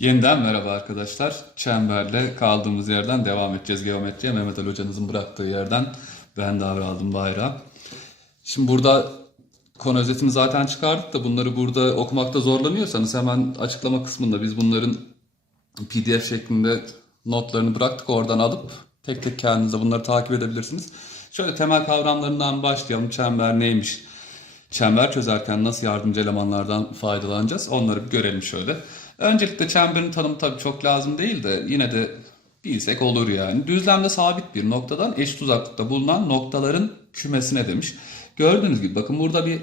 Yeniden merhaba arkadaşlar. Çemberle kaldığımız yerden devam edeceğiz geometriye. Mehmet Ali hocanızın bıraktığı yerden ben devraldım bayrağı. Şimdi burada konu özetini zaten çıkardık da bunları burada okumakta zorlanıyorsanız hemen açıklama kısmında biz bunların PDF şeklinde notlarını bıraktık. Oradan alıp tek tek kendinize bunları takip edebilirsiniz. Şöyle temel kavramlarından başlayalım. Çember neymiş? Çember çözerken nasıl yardımcı elemanlardan faydalanacağız? Onları bir görelim şöyle. Öncelikle çemberin tanımı tabii çok lazım değil de yine de bilsek olur yani. Düzlemde sabit bir noktadan eşit uzaklıkta bulunan noktaların kümesine demiş. Gördüğünüz gibi bakın burada bir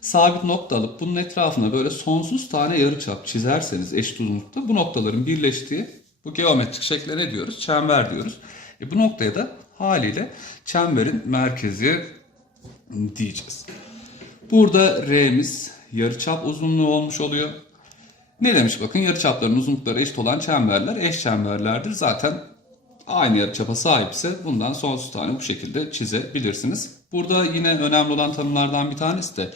sabit nokta alıp bunun etrafına böyle sonsuz tane yarıçap çizerseniz eşit uzunlukta bu noktaların birleştiği bu geometrik şekle ne diyoruz? Çember diyoruz. E bu noktaya da haliyle çemberin merkezi diyeceğiz. Burada R'miz yarıçap uzunluğu olmuş oluyor. Ne demiş bakın yarıçapların uzunlukları eşit olan çemberler eş çemberlerdir. Zaten aynı yarıçapa sahipse bundan sonsuz tane bu şekilde çizebilirsiniz. Burada yine önemli olan tanımlardan bir tanesi de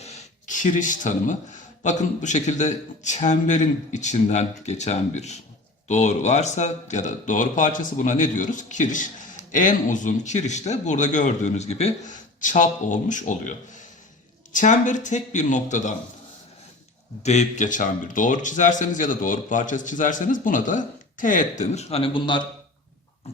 kiriş tanımı. Bakın bu şekilde çemberin içinden geçen bir doğru varsa ya da doğru parçası buna ne diyoruz? Kiriş. En uzun kiriş de burada gördüğünüz gibi çap olmuş oluyor. Çemberi tek bir noktadan deyip geçen bir doğru çizerseniz ya da doğru parçası çizerseniz buna da teğet denir. Hani bunlar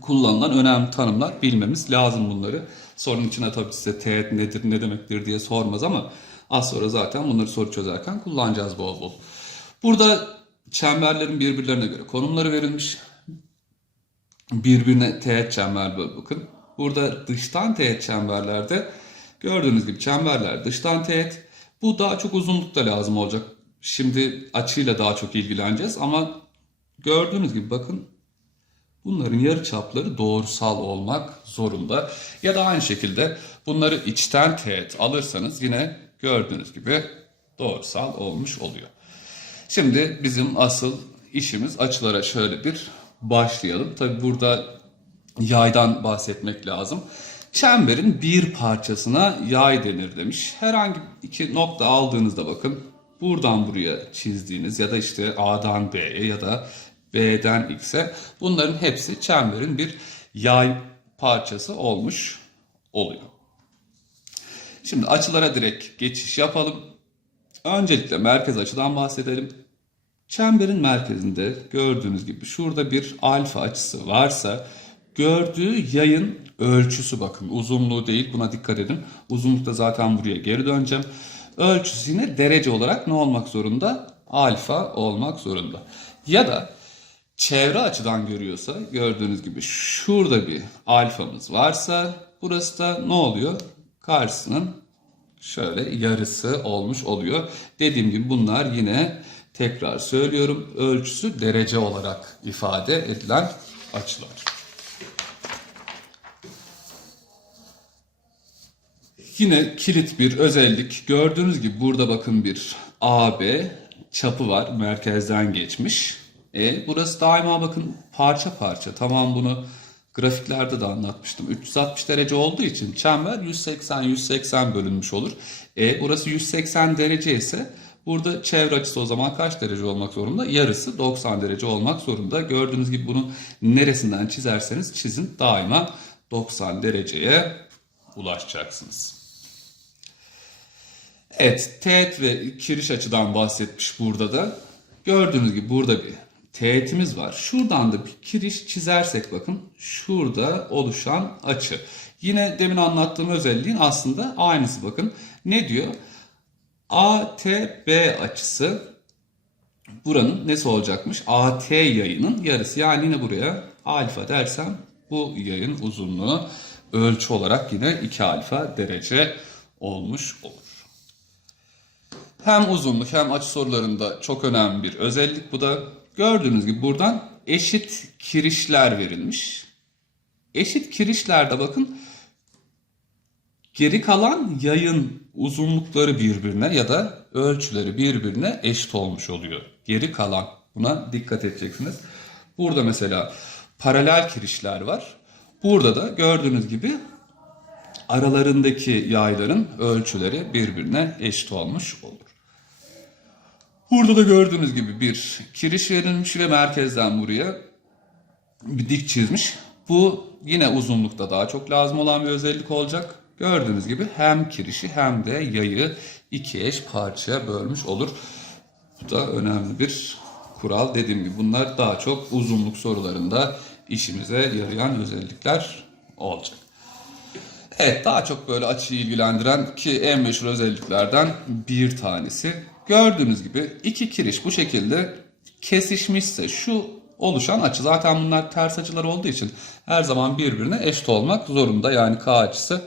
kullanılan önemli tanımlar bilmemiz lazım bunları. Sorunun içine tabii size teğet nedir ne demektir diye sormaz ama az sonra zaten bunları soru çözerken kullanacağız bol bol. Burada çemberlerin birbirlerine göre konumları verilmiş. Birbirine teğet çember bakın. Burada dıştan teğet çemberlerde gördüğünüz gibi çemberler dıştan teğet. Bu daha çok uzunlukta lazım olacak. Şimdi açıyla daha çok ilgileneceğiz ama gördüğünüz gibi bakın bunların yarı çapları doğrusal olmak zorunda. Ya da aynı şekilde bunları içten teğet alırsanız yine gördüğünüz gibi doğrusal olmuş oluyor. Şimdi bizim asıl işimiz açılara şöyle bir başlayalım. Tabi burada yaydan bahsetmek lazım. Çemberin bir parçasına yay denir demiş. Herhangi iki nokta aldığınızda bakın buradan buraya çizdiğiniz ya da işte A'dan B'ye ya da B'den X'e bunların hepsi çemberin bir yay parçası olmuş oluyor. Şimdi açılara direkt geçiş yapalım. Öncelikle merkez açıdan bahsedelim. Çemberin merkezinde gördüğünüz gibi şurada bir alfa açısı varsa gördüğü yayın ölçüsü bakın uzunluğu değil buna dikkat edin. Uzunlukta zaten buraya geri döneceğim. Ölçüsü yine derece olarak ne olmak zorunda? Alfa olmak zorunda. Ya da çevre açıdan görüyorsa gördüğünüz gibi şurada bir alfamız varsa burası da ne oluyor? Karşısının şöyle yarısı olmuş oluyor. Dediğim gibi bunlar yine tekrar söylüyorum ölçüsü derece olarak ifade edilen açılar. Yine kilit bir özellik. Gördüğünüz gibi burada bakın bir AB çapı var. Merkezden geçmiş. E, burası daima bakın parça parça. Tamam bunu grafiklerde de anlatmıştım. 360 derece olduğu için çember 180-180 bölünmüş olur. E, burası 180 derece ise burada çevre açısı o zaman kaç derece olmak zorunda? Yarısı 90 derece olmak zorunda. Gördüğünüz gibi bunu neresinden çizerseniz çizin daima 90 dereceye ulaşacaksınız. Evet, teğet ve kiriş açıdan bahsetmiş burada da. Gördüğünüz gibi burada bir teğetimiz var. Şuradan da bir kiriş çizersek bakın şurada oluşan açı. Yine demin anlattığım özelliğin aslında aynısı bakın. Ne diyor? ATB açısı buranın nesi olacakmış? AT yayının yarısı. Yani yine buraya alfa dersem bu yayın uzunluğu ölçü olarak yine 2 alfa derece olmuş olur. Hem uzunluk hem açı sorularında çok önemli bir özellik bu da. Gördüğünüz gibi buradan eşit kirişler verilmiş. Eşit kirişlerde bakın geri kalan yayın uzunlukları birbirine ya da ölçüleri birbirine eşit olmuş oluyor. Geri kalan buna dikkat edeceksiniz. Burada mesela paralel kirişler var. Burada da gördüğünüz gibi aralarındaki yayların ölçüleri birbirine eşit olmuş olur. Burada da gördüğünüz gibi bir kiriş verilmiş ve merkezden buraya bir dik çizmiş. Bu yine uzunlukta daha çok lazım olan bir özellik olacak. Gördüğünüz gibi hem kirişi hem de yayı iki eş parçaya bölmüş olur. Bu da önemli bir kural. Dediğim gibi bunlar daha çok uzunluk sorularında işimize yarayan özellikler olacak. Evet daha çok böyle açıyı ilgilendiren ki en meşhur özelliklerden bir tanesi. Gördüğünüz gibi iki kiriş bu şekilde kesişmişse şu oluşan açı zaten bunlar ters açılar olduğu için her zaman birbirine eşit olmak zorunda. Yani K açısı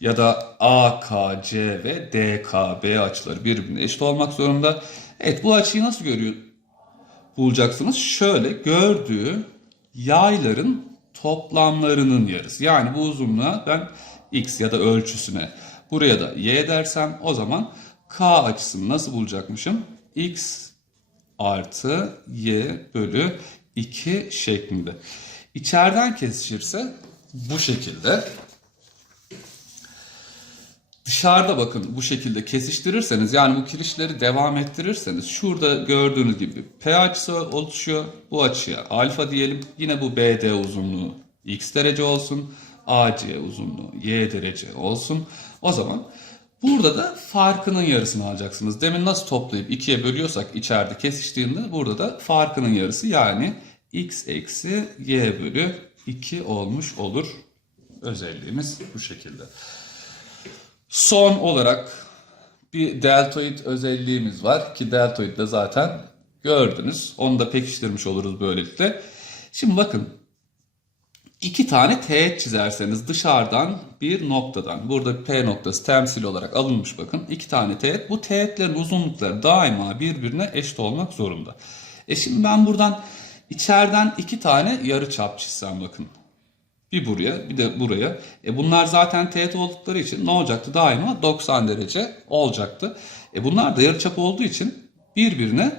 ya da AKC ve DKB açıları birbirine eşit olmak zorunda. Evet bu açıyı nasıl görüyor bulacaksınız? Şöyle gördüğü yayların toplamlarının yarısı. Yani bu uzunluğa ben x ya da ölçüsüne buraya da y dersem o zaman k açısını nasıl bulacakmışım? x artı y bölü 2 şeklinde. İçeriden kesişirse bu şekilde. Dışarıda bakın bu şekilde kesiştirirseniz yani bu kirişleri devam ettirirseniz şurada gördüğünüz gibi P açısı oluşuyor. Bu açıya alfa diyelim. Yine bu BD uzunluğu x derece olsun. AC uzunluğu y derece olsun. O zaman burada da farkının yarısını alacaksınız. Demin nasıl toplayıp ikiye bölüyorsak içeride kesiştiğinde burada da farkının yarısı yani x eksi y bölü 2 olmuş olur. Özelliğimiz bu şekilde. Son olarak bir deltoid özelliğimiz var ki deltoid de zaten gördünüz. Onu da pekiştirmiş oluruz böylelikle. Şimdi bakın iki tane teğet çizerseniz dışarıdan bir noktadan burada P noktası temsil olarak alınmış bakın iki tane teğet bu teğetlerin uzunlukları daima birbirine eşit olmak zorunda. E şimdi ben buradan içeriden iki tane yarı çap çizsem bakın. Bir buraya bir de buraya. E bunlar zaten teğet oldukları için ne olacaktı? Daima 90 derece olacaktı. E bunlar da yarıçap olduğu için birbirine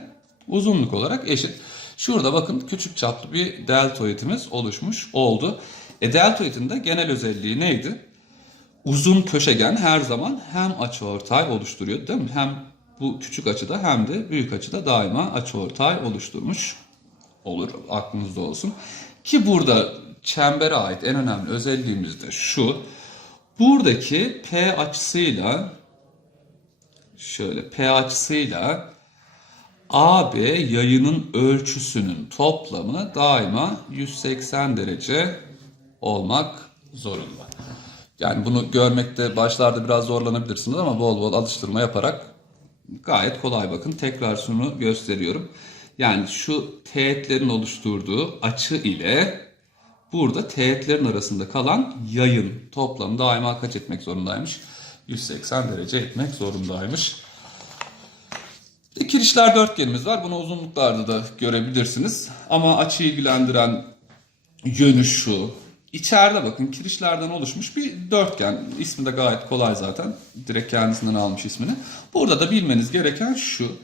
uzunluk olarak eşit. Şurada bakın küçük çaplı bir deltoidimiz oluşmuş oldu. E deltoidin de genel özelliği neydi? Uzun köşegen her zaman hem açıortay oluşturuyor değil mi? Hem bu küçük açıda hem de büyük açıda daima açıortay oluşturmuş olur. Aklınızda olsun. Ki burada çembere ait en önemli özelliğimiz de şu. Buradaki P açısıyla şöyle P açısıyla AB yayının ölçüsünün toplamı daima 180 derece olmak zorunda. Yani bunu görmekte başlarda biraz zorlanabilirsiniz ama bol bol alıştırma yaparak gayet kolay bakın. Tekrar şunu gösteriyorum. Yani şu teğetlerin oluşturduğu açı ile burada teğetlerin arasında kalan yayın toplamı daima kaç etmek zorundaymış? 180 derece etmek zorundaymış. E, Kirişler dörtgenimiz var. Bunu uzunluklarda da görebilirsiniz. Ama açıyı ilgilendiren yönü şu. İçeride bakın kirişlerden oluşmuş bir dörtgen. İsmi de gayet kolay zaten. Direkt kendisinden almış ismini. Burada da bilmeniz gereken şu.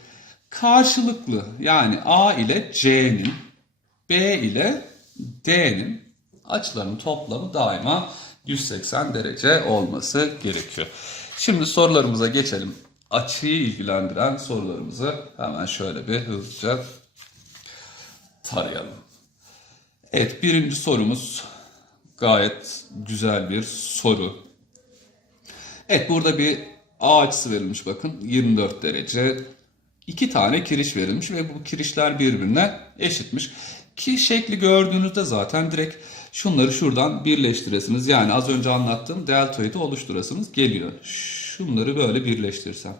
Karşılıklı yani A ile C'nin B ile D'nin açılarının toplamı daima 180 derece olması gerekiyor. Şimdi sorularımıza geçelim. Açıyı ilgilendiren sorularımızı hemen şöyle bir hızlıca tarayalım. Evet birinci sorumuz gayet güzel bir soru. Evet burada bir A açısı verilmiş bakın 24 derece. İki tane kiriş verilmiş ve bu kirişler birbirine eşitmiş. Ki şekli gördüğünüzde zaten direkt şunları şuradan birleştiresiniz. Yani az önce anlattığım deltoidi oluşturasınız geliyor. Şunları böyle birleştirsem.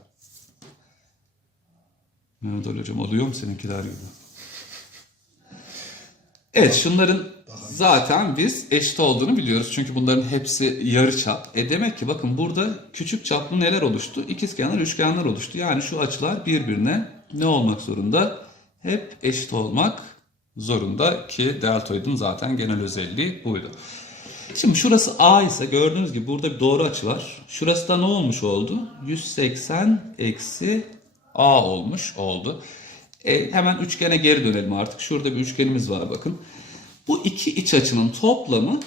Mehmet Ali hocam oluyor mu seninkiler gibi? Evet şunların zaten biz eşit olduğunu biliyoruz. Çünkü bunların hepsi yarı çap. E demek ki bakın burada küçük çaplı neler oluştu? İkizkenar üçgenler oluştu. Yani şu açılar birbirine ne olmak zorunda? Hep eşit olmak zorunda ki deltoidin zaten genel özelliği buydu. Şimdi şurası A ise gördüğünüz gibi burada bir doğru açı var. Şurası da ne olmuş oldu? 180 eksi A olmuş oldu. E, hemen üçgene geri dönelim artık. Şurada bir üçgenimiz var bakın. Bu iki iç açının toplamı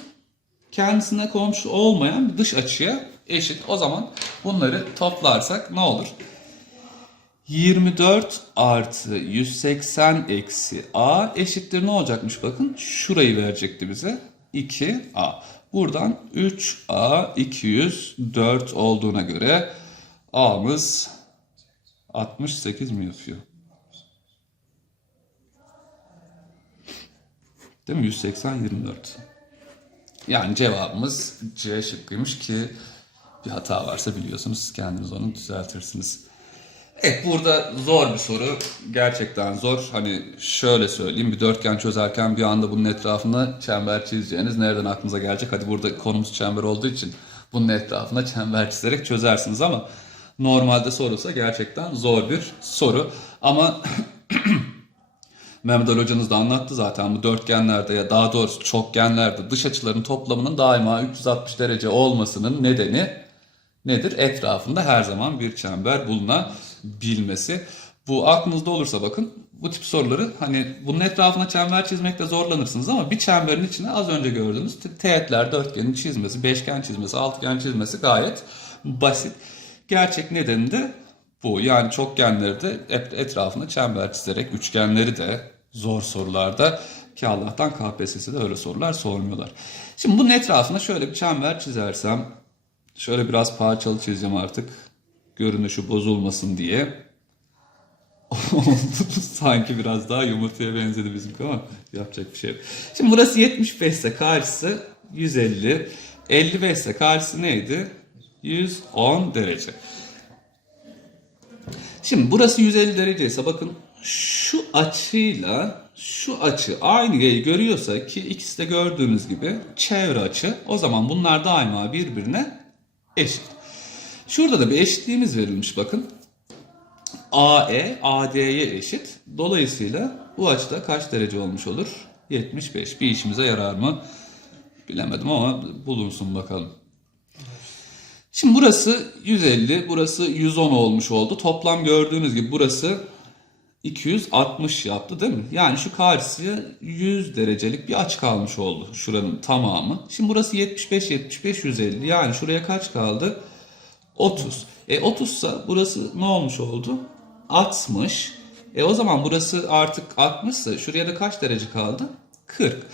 kendisine komşu olmayan bir dış açıya eşit. O zaman bunları toplarsak ne olur? 24 artı 180 eksi a eşittir ne olacakmış bakın. Şurayı verecekti bize. 2a. Buradan 3a 204 olduğuna göre a'mız 68 mi yapıyor? Değil mi? 180 24. Yani cevabımız C şıkkıymış ki bir hata varsa biliyorsunuz kendiniz onu düzeltirsiniz. Evet burada zor bir soru. Gerçekten zor. Hani şöyle söyleyeyim bir dörtgen çözerken bir anda bunun etrafına çember çizeceğiniz nereden aklınıza gelecek? Hadi burada konumuz çember olduğu için bunun etrafına çember çizerek çözersiniz ama normalde sorulsa gerçekten zor bir soru. Ama Mehmet Ali hocanız da anlattı zaten bu dörtgenlerde ya daha doğrusu çokgenlerde dış açıların toplamının daima 360 derece olmasının nedeni nedir? Etrafında her zaman bir çember bulunabilmesi. Bu aklınızda olursa bakın bu tip soruları hani bunun etrafına çember çizmekte zorlanırsınız ama bir çemberin içine az önce gördüğünüz te- teğetler, dörtgenin çizmesi, beşgen çizmesi, altıgen çizmesi gayet basit. Gerçek nedeni de bu. Yani çokgenleri de et- etrafına çember çizerek üçgenleri de zor sorularda ki Allah'tan KPSS'de öyle sorular sormuyorlar. Şimdi bunun etrafına şöyle bir çember çizersem şöyle biraz parçalı çizeceğim artık görünüşü bozulmasın diye. Sanki biraz daha yumurtaya benzedi bizimki ama yapacak bir şey yok. Şimdi burası 75 ise karşısı 150. 55 ise karşısı neydi? 110 derece. Şimdi burası 150 derece ise bakın şu açıyla şu açı aynı yayı görüyorsa ki ikisi de gördüğünüz gibi çevre açı o zaman bunlar daima birbirine eşit. Şurada da bir eşitliğimiz verilmiş bakın. AE AD'ye eşit. Dolayısıyla bu açıda kaç derece olmuş olur? 75. Bir işimize yarar mı? Bilemedim ama bulunsun bakalım. Şimdi burası 150, burası 110 olmuş oldu. Toplam gördüğünüz gibi burası 260 yaptı değil mi? Yani şu karşıya 100 derecelik bir açı kalmış oldu şuranın tamamı. Şimdi burası 75, 75, 150. Yani şuraya kaç kaldı? 30. E 30 ise burası ne olmuş oldu? 60. E o zaman burası artık 60 ise şuraya da kaç derece kaldı? 40.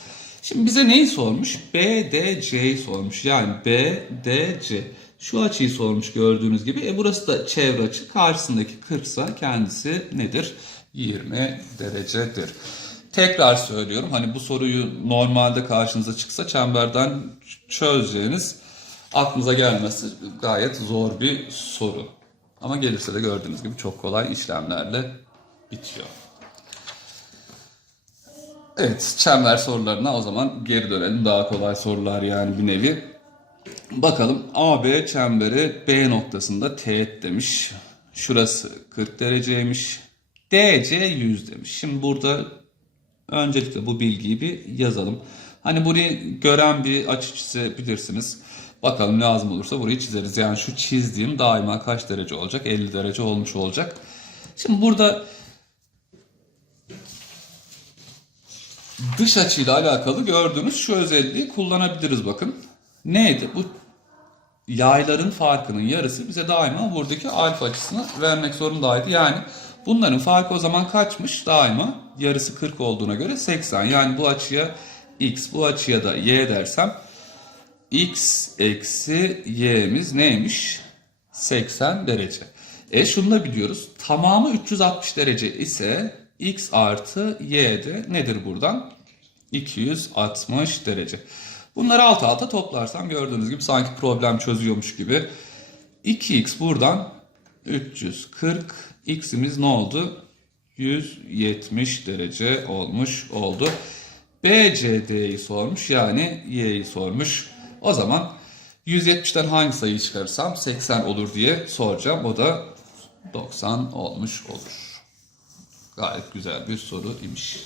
Şimdi bize neyi sormuş? BDC'yi sormuş. Yani BDC. Şu açıyı sormuş gördüğünüz gibi. E burası da çevre açı. Karşısındaki 40 ise kendisi nedir? 20 derecedir. Tekrar söylüyorum. Hani bu soruyu normalde karşınıza çıksa çemberden çözeceğiniz aklınıza gelmesi gayet zor bir soru. Ama gelirse de gördüğünüz gibi çok kolay işlemlerle bitiyor. Evet, çember sorularına o zaman geri dönelim. Daha kolay sorular yani bir nevi. Bakalım AB çemberi B noktasında teğet demiş. Şurası 40 dereceymiş. DC 100 demiş. Şimdi burada öncelikle bu bilgiyi bir yazalım. Hani burayı gören bir açı çizebilirsiniz. Bakalım lazım olursa burayı çizeriz. Yani şu çizdiğim daima kaç derece olacak? 50 derece olmuş olacak. Şimdi burada dış açıyla alakalı gördüğünüz şu özelliği kullanabiliriz bakın. Neydi? Bu yayların farkının yarısı bize daima buradaki alfa açısını vermek zorundaydı. Yani bunların farkı o zaman kaçmış? Daima yarısı 40 olduğuna göre 80. Yani bu açıya x, bu açıya da y dersem x eksi y'miz neymiş? 80 derece. E şunu da biliyoruz. Tamamı 360 derece ise x artı y de nedir buradan? 260 derece. Bunları alt alta toplarsam gördüğünüz gibi sanki problem çözüyormuş gibi. 2x buradan 340. x'imiz ne oldu? 170 derece olmuş oldu. BCD'yi sormuş yani y'yi sormuş. O zaman 170'ten hangi sayıyı çıkarırsam 80 olur diye soracağım. O da 90 olmuş olur. Gayet güzel bir soru imiş.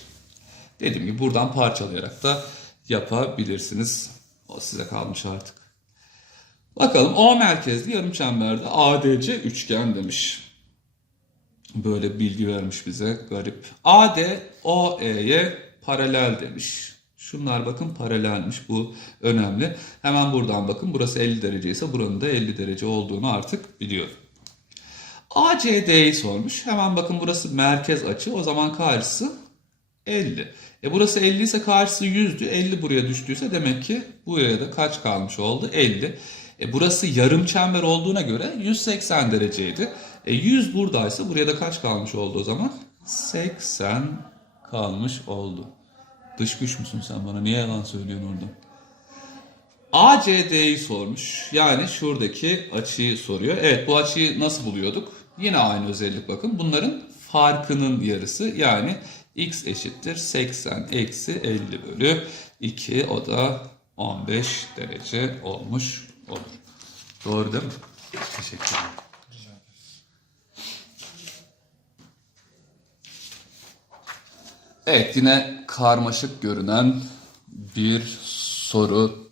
Dediğim gibi buradan parçalayarak da yapabilirsiniz. O size kalmış artık. Bakalım O merkezli yarım çemberde ADC üçgen demiş. Böyle bilgi vermiş bize garip. AD OE'ye paralel demiş. Şunlar bakın paralelmiş bu önemli. Hemen buradan bakın burası 50 derece ise buranın da 50 derece olduğunu artık biliyorum. ACD'yi sormuş. Hemen bakın burası merkez açı. O zaman karşısı 50. E burası 50 ise karşısı 100'dü. 50 buraya düştüyse demek ki buraya da kaç kalmış oldu? 50. E burası yarım çember olduğuna göre 180 dereceydi. E 100 buradaysa buraya da kaç kalmış oldu o zaman? 80 kalmış oldu. Dış güç müsün sen bana? Niye yalan söylüyorsun orada? ACD'yi sormuş. Yani şuradaki açıyı soruyor. Evet bu açıyı nasıl buluyorduk? Yine aynı özellik bakın. Bunların farkının yarısı yani x eşittir 80 eksi 50 bölü 2 o da 15 derece olmuş olur. Doğru değil mi? Teşekkür ederim. Evet yine karmaşık görünen bir soru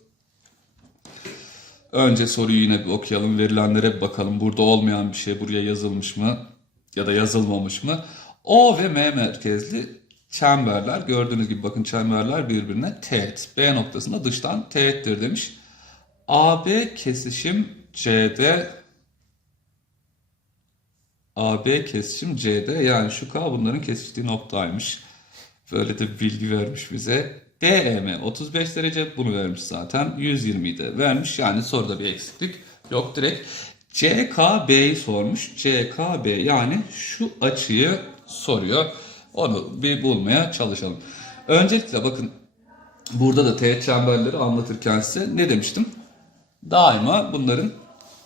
Önce soruyu yine bir okuyalım. Verilenlere bir bakalım. Burada olmayan bir şey buraya yazılmış mı? Ya da yazılmamış mı? O ve M merkezli çemberler. Gördüğünüz gibi bakın çemberler birbirine teğet. B noktasında dıştan teğettir demiş. AB kesişim CD AB kesişim CD yani şu K bunların kesiştiği noktaymış. Böyle de bilgi vermiş bize. DEM 35 derece bunu vermiş zaten. 120'yi de vermiş. Yani soruda bir eksiklik yok direkt. CKB'yi sormuş. CKB yani şu açıyı soruyor. Onu bir bulmaya çalışalım. Öncelikle bakın burada da teğet çemberleri anlatırken size ne demiştim? Daima bunların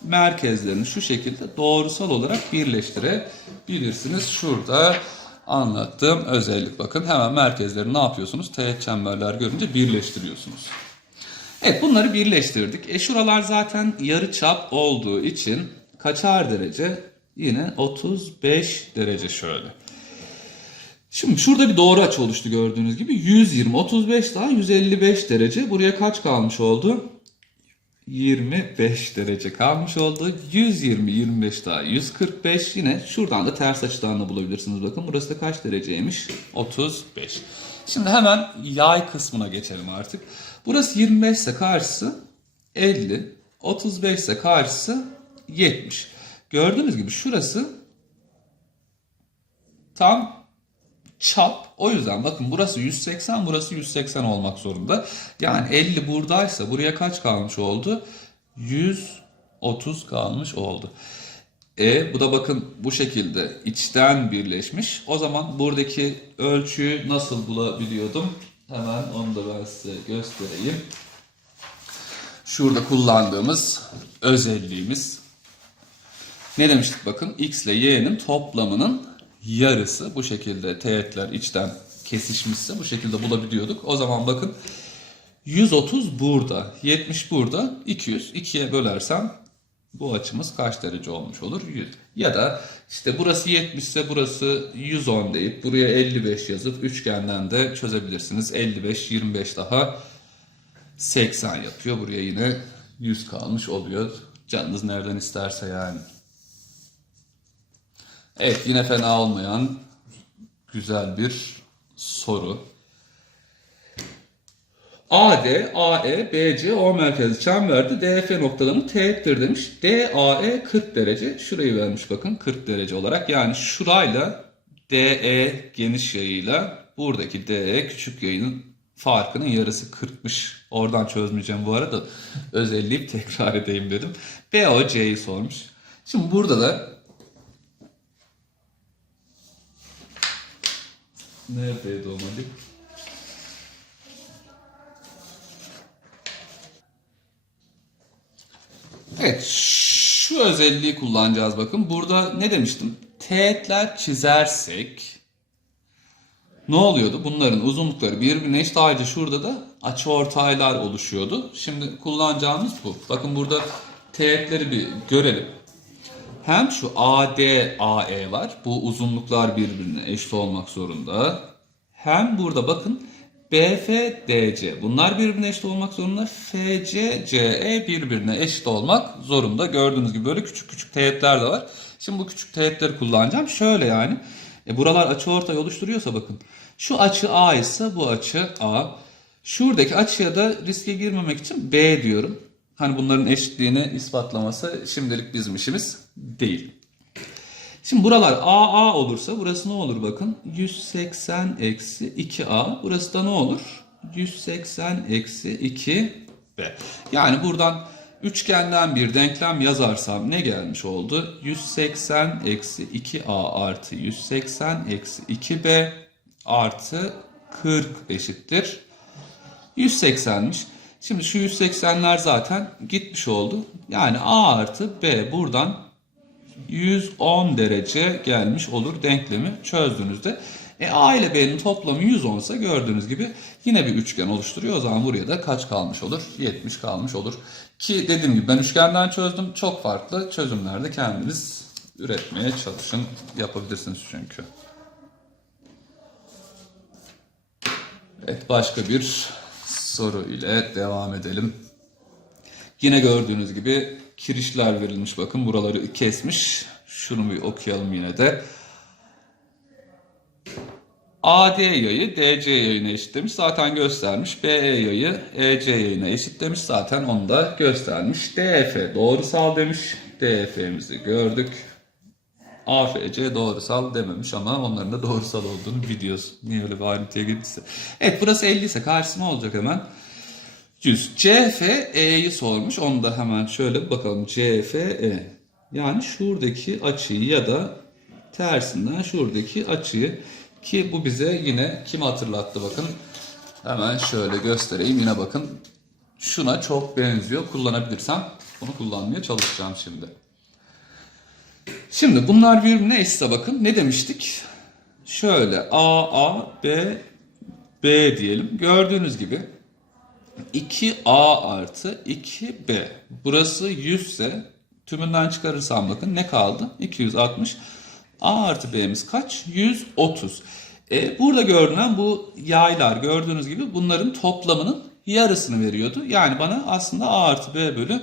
merkezlerini şu şekilde doğrusal olarak birleştirebilirsiniz. Şurada anlattığım özellik bakın hemen merkezleri ne yapıyorsunuz? Teğet çemberler görünce birleştiriyorsunuz. Evet bunları birleştirdik. E şuralar zaten yarı çap olduğu için kaçar derece? Yine 35 derece şöyle. Şimdi şurada bir doğru açı oluştu gördüğünüz gibi. 120, 35 daha 155 derece. Buraya kaç kalmış oldu? 25 derece kalmış oldu. 120, 25 daha 145. Yine şuradan da ters da bulabilirsiniz. Bakın burası da kaç dereceymiş? 35. Şimdi hemen yay kısmına geçelim artık. Burası 25 ise karşısı 50. 35 ise karşısı 70. Gördüğünüz gibi şurası tam çap. O yüzden bakın burası 180, burası 180 olmak zorunda. Yani 50 buradaysa buraya kaç kalmış oldu? 130 kalmış oldu. E bu da bakın bu şekilde içten birleşmiş. O zaman buradaki ölçüyü nasıl bulabiliyordum? Hemen onu da ben size göstereyim. Şurada kullandığımız özelliğimiz ne demiştik bakın x ile y'nin toplamının yarısı bu şekilde teğetler içten kesişmişse bu şekilde bulabiliyorduk. O zaman bakın 130 burada, 70 burada, 200. 2'ye bölersem bu açımız kaç derece olmuş olur? 100. Ya da işte burası 70 ise burası 110 deyip buraya 55 yazıp üçgenden de çözebilirsiniz. 55, 25 daha 80 yapıyor. Buraya yine 100 kalmış oluyor. Canınız nereden isterse yani. Evet yine fena olmayan güzel bir soru. AD, AE, BC, O merkezi çemberde DF noktalarının teğettir demiş. DAE 40 derece. Şurayı vermiş bakın 40 derece olarak. Yani şurayla DE geniş yayıyla buradaki DE küçük yayının farkının yarısı 40'mış. Oradan çözmeyeceğim bu arada. Özelleyip tekrar edeyim dedim. BOC'yi sormuş. Şimdi burada da Neredeydi o? Evet, şu özelliği kullanacağız bakın. Burada ne demiştim? Teğetler çizersek ne oluyordu? Bunların uzunlukları birbirine eşit. Ayrıca şurada da açıortaylar oluşuyordu. Şimdi kullanacağımız bu. Bakın burada teğetleri bir görelim. Hem şu AD, AE var. Bu uzunluklar birbirine eşit olmak zorunda. Hem burada bakın BF, DC. Bunlar birbirine eşit olmak zorunda. FC, CE birbirine eşit olmak zorunda. Gördüğünüz gibi böyle küçük küçük teğetler de var. Şimdi bu küçük teğetleri kullanacağım. Şöyle yani. E buralar açıortay oluşturuyorsa bakın. Şu açı A ise bu açı A. Şuradaki açıya da riske girmemek için B diyorum. Hani bunların eşitliğini ispatlaması şimdilik bizim işimiz değil. Şimdi buralar AA olursa burası ne olur bakın? 180 eksi 2A. Burası da ne olur? 180 eksi 2B. Yani buradan üçgenden bir denklem yazarsam ne gelmiş oldu? 180 eksi 2A artı 180 eksi 2B artı 40 eşittir. 180'miş. Şimdi şu 180'ler zaten gitmiş oldu. Yani A artı B buradan 110 derece gelmiş olur denklemi çözdüğünüzde. E A ile B'nin toplamı 110 ise gördüğünüz gibi yine bir üçgen oluşturuyor. O zaman buraya da kaç kalmış olur? 70 kalmış olur. Ki dediğim gibi ben üçgenden çözdüm. Çok farklı çözümlerde kendiniz üretmeye çalışın. Yapabilirsiniz çünkü. Evet başka bir soru ile devam edelim. Yine gördüğünüz gibi kirişler verilmiş bakın buraları kesmiş. Şunu bir okuyalım yine de. AD yayı DC yayına eşit demiş. Zaten göstermiş. BE yayı EC yayına eşit demiş. Zaten onu da göstermiş. DF doğrusal demiş. DF'mizi gördük. AFC doğrusal dememiş ama onların da doğrusal olduğunu biliyoruz. Niye öyle bir ayrıntıya girdiyse. Evet burası 50 ise karşısı olacak hemen? 100. CFE'yi sormuş. Onu da hemen şöyle bakalım. CFE. Yani şuradaki açıyı ya da tersinden şuradaki açıyı ki bu bize yine kim hatırlattı bakın. Hemen şöyle göstereyim. Yine bakın şuna çok benziyor. Kullanabilirsem bunu kullanmaya çalışacağım şimdi. Şimdi bunlar birbirine eşitse bakın ne demiştik? Şöyle A, A, B, B diyelim. Gördüğünüz gibi 2A artı 2B. Burası 100 ise tümünden çıkarırsam bakın ne kaldı? 260. A artı B'miz kaç? 130. E, burada görünen bu yaylar gördüğünüz gibi bunların toplamının yarısını veriyordu. Yani bana aslında A artı B bölü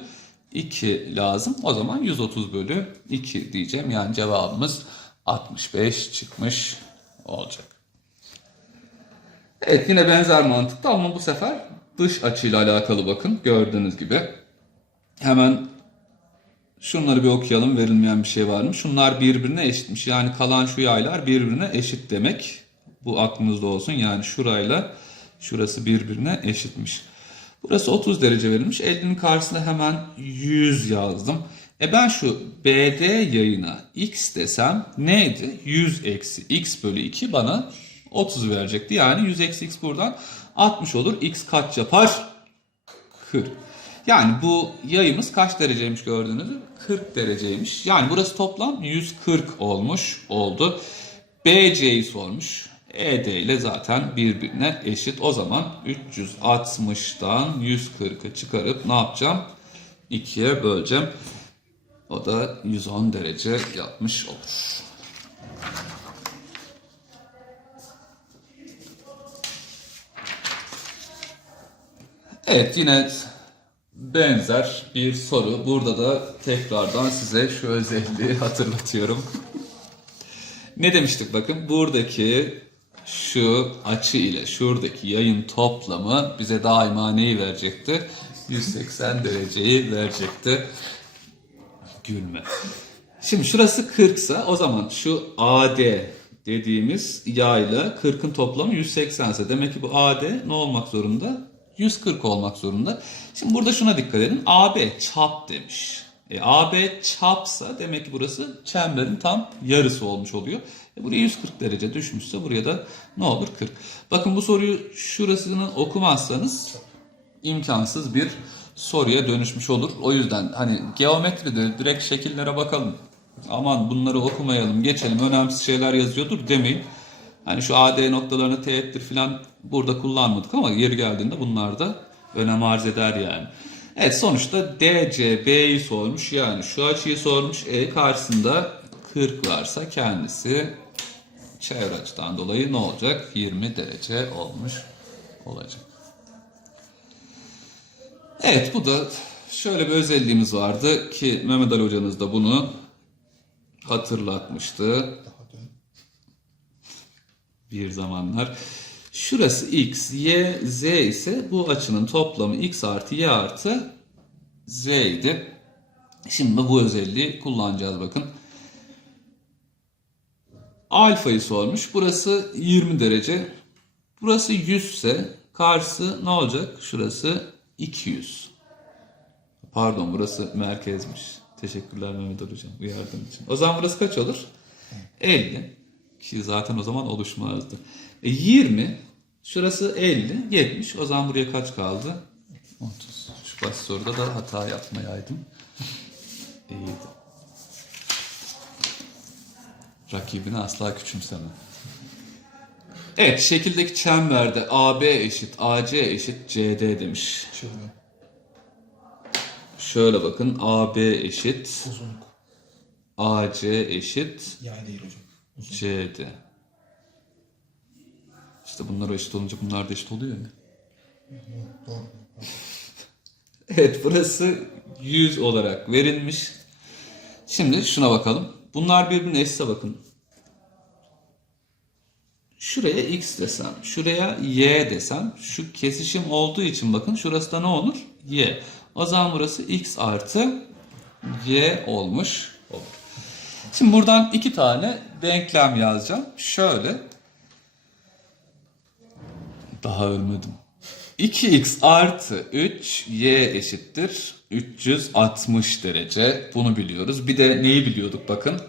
2 lazım. O zaman 130 bölü 2 diyeceğim. Yani cevabımız 65 çıkmış olacak. Evet yine benzer mantıkta ama bu sefer dış açıyla alakalı bakın gördüğünüz gibi. Hemen şunları bir okuyalım verilmeyen bir şey var mı? Şunlar birbirine eşitmiş. Yani kalan şu yaylar birbirine eşit demek. Bu aklınızda olsun. Yani şurayla şurası birbirine eşitmiş. Burası 30 derece verilmiş. 50'nin karşısına hemen 100 yazdım. E ben şu BD yayına x desem neydi? 100 eksi x bölü 2 bana 30 verecekti. Yani 100 eksi x buradan 60 olur. X kaç yapar? 40. Yani bu yayımız kaç dereceymiş gördüğünüz gibi? 40 dereceymiş. Yani burası toplam 140 olmuş oldu. BC'yi sormuş. ED ile zaten birbirine eşit. O zaman 360'dan 140'ı çıkarıp ne yapacağım? 2'ye böleceğim. O da 110 derece yapmış olur. Evet yine benzer bir soru. Burada da tekrardan size şu özelliği hatırlatıyorum. ne demiştik bakın buradaki şu açı ile şuradaki yayın toplamı bize daima neyi verecekti? 180 dereceyi verecekti. Gülme. Şimdi şurası 40 ise o zaman şu AD dediğimiz yayla 40'ın toplamı 180 ise demek ki bu AD ne olmak zorunda? 140 olmak zorunda. Şimdi burada şuna dikkat edin. AB çap demiş. E, AB çapsa demek ki burası çemberin tam yarısı olmuş oluyor. E, buraya 140 derece düşmüşse buraya da ne olur 40. Bakın bu soruyu şurasını okumazsanız imkansız bir soruya dönüşmüş olur. O yüzden hani geometride direkt şekillere bakalım. Aman bunları okumayalım, geçelim, önemsiz şeyler yazıyordur demeyin. Hani şu AD noktalarını teğettir falan burada kullanmadık ama yeri geldiğinde bunlar da önem arz eder yani. Evet sonuçta DC B'yi sormuş yani şu açıyı sormuş. E karşısında 40 varsa kendisi çevre açıdan dolayı ne olacak? 20 derece olmuş olacak. Evet bu da şöyle bir özelliğimiz vardı ki Mehmet Ali hocanız da bunu hatırlatmıştı bir zamanlar. Şurası x, y, z ise bu açının toplamı x artı y artı z idi. Şimdi bu özelliği kullanacağız bakın. Alfayı sormuş. Burası 20 derece. Burası 100 ise karşısı ne olacak? Şurası 200. Pardon burası merkezmiş. Teşekkürler Mehmet Hocam uyardığın için. O zaman burası kaç olur? 50. Ki zaten o zaman oluşmazdı. E 20. Şurası 50. 70. O zaman buraya kaç kaldı? 30. Şu basit soruda da hata yapmayaydım. İyiydi. Rakibini asla küçümseme. Evet, şekildeki çemberde AB eşit AC eşit CD demiş. Şöyle Şöyle bakın AB eşit uzunluk. AC eşit Yay değil hocam. Uzun. CD. İşte bunlar eşit olunca bunlar da eşit oluyor ya. Evet burası 100 olarak verilmiş. Şimdi şuna bakalım. Bunlar birbirine eşitse bakın. Şuraya x desem, şuraya y desem, şu kesişim olduğu için bakın şurası da ne olur? y. O zaman burası x artı y olmuş olur. Şimdi buradan iki tane denklem yazacağım. Şöyle. Daha ölmedim. 2x artı 3 y eşittir 360 derece. Bunu biliyoruz. Bir de neyi biliyorduk bakın.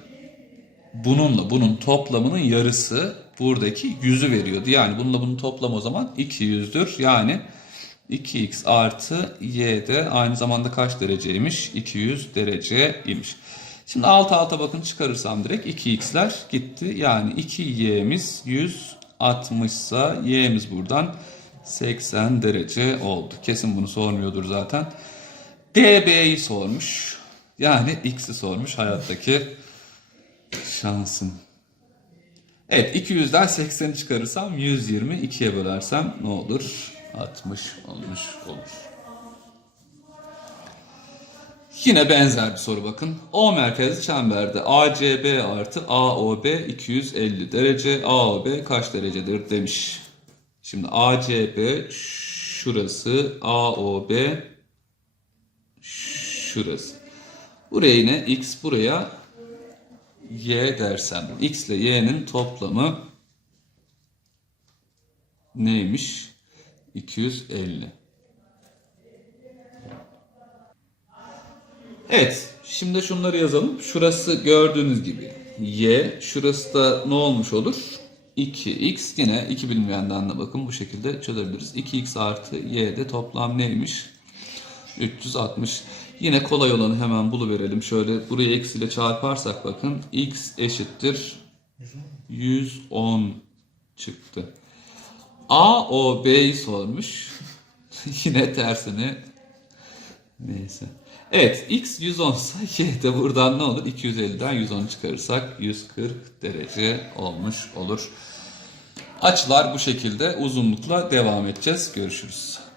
Bununla bunun toplamının yarısı buradaki 100'ü veriyordu. Yani bununla bunun toplamı o zaman 200'dür. Yani 2x artı y de aynı zamanda kaç dereceymiş? 200 dereceymiş. Şimdi alt alta bakın çıkarırsam direkt 2x'ler gitti. Yani 2y'miz 160 ise y'miz buradan 80 derece oldu. Kesin bunu sormuyordur zaten. db'yi sormuş. Yani x'i sormuş hayattaki şansım. Evet 200'den 80'i çıkarırsam 120 2'ye bölersem ne olur? 60 olmuş olur. Yine benzer bir soru bakın. O merkezli çemberde ACB artı AOB 250 derece. AOB kaç derecedir demiş. Şimdi ACB şurası, AOB şurası. Buraya yine x buraya y dersem x ile y'nin toplamı neymiş? 250. Evet, şimdi şunları yazalım. Şurası gördüğünüz gibi y, şurası da ne olmuş olur? 2x yine 2 bilinmeyenden de bakın bu şekilde çözebiliriz. 2x artı y de toplam neymiş? 360. Yine kolay olanı hemen buluverelim. Şöyle buraya eksi ile çarparsak bakın x eşittir 110 çıktı. A o B'yi sormuş. Yine tersini neyse. Evet x 110 ise y de buradan ne olur? 250'den 110 çıkarırsak 140 derece olmuş olur. Açılar bu şekilde uzunlukla devam edeceğiz. Görüşürüz.